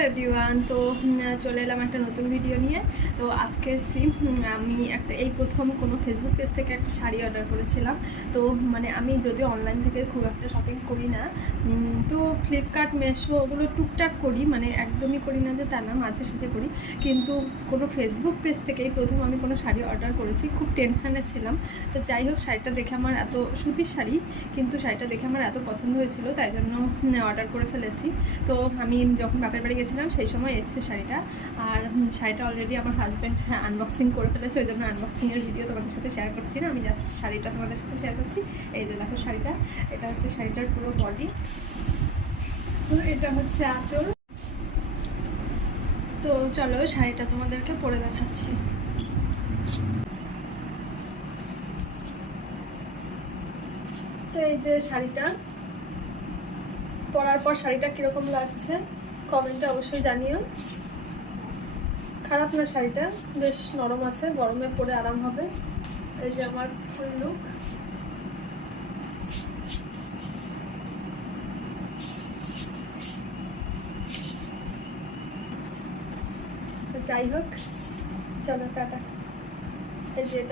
Hello everyone, তো চলে এলাম একটা নতুন ভিডিও নিয়ে। তো আজকে আমি এই প্রথম কোনো ফেসবুক পেজ থেকে একটা শাড়ি অর্ডার করেছিলাম। তো মানে আমি যদিও অনলাইন থেকে খুব একটা শপিং করি না, তো ফ্লিপকার্ট, মেশো ওগুলো টুকটাক করি, মানে একদমই করি না যে তা না, মাঝে সাঝে করি। কিন্তু কোনো ফেসবুক পেজ থেকেই প্রথম আমি কোনো শাড়ি অর্ডার করেছি। খুব টেনশানে ছিলাম। তো যাই হোক, শাড়িটা দেখে আমার এত, সুতির শাড়ি, কিন্তু শাড়িটা দেখে আমার এত পছন্দ হয়েছিল, তাই জন্য অর্ডার করে ফেলেছি। তো আমি যখন বাপের বাড়ি গেছিলাম সেই সময় এসছে শাড়িটা, আর শাড়িটা অলরেডি আমার হাজব্যান্ড আনবক্সিং করে ফেলেছে, ওই জন্য আনবক্সিংয়ের ভিডিও তোমাদের সাথে শেয়ার করছি না, আমি জাস্ট শাড়িটা তোমাদের সাথে শেয়ার করছি। এই যে দেখো শাড়িটা, এটা হচ্ছে শাড়িটার পুরো বডি, তো এটা হচ্ছে আঁচল। তো চলো শাড়িটা তোমাদেরকে পরে দেখাচ্ছি। তো এই যে শাড়িটা পরার পর শাড়িটা কীরকম লাগছে কমেন্টে অবশ্যই জানিও। খারাপ না, শাড়িটা বেশ নরম আছে, গরমে পরে আরাম হবে। এই যে আমার ফুল লুক। যাই হোক, চলো টাটা। এই যে এটা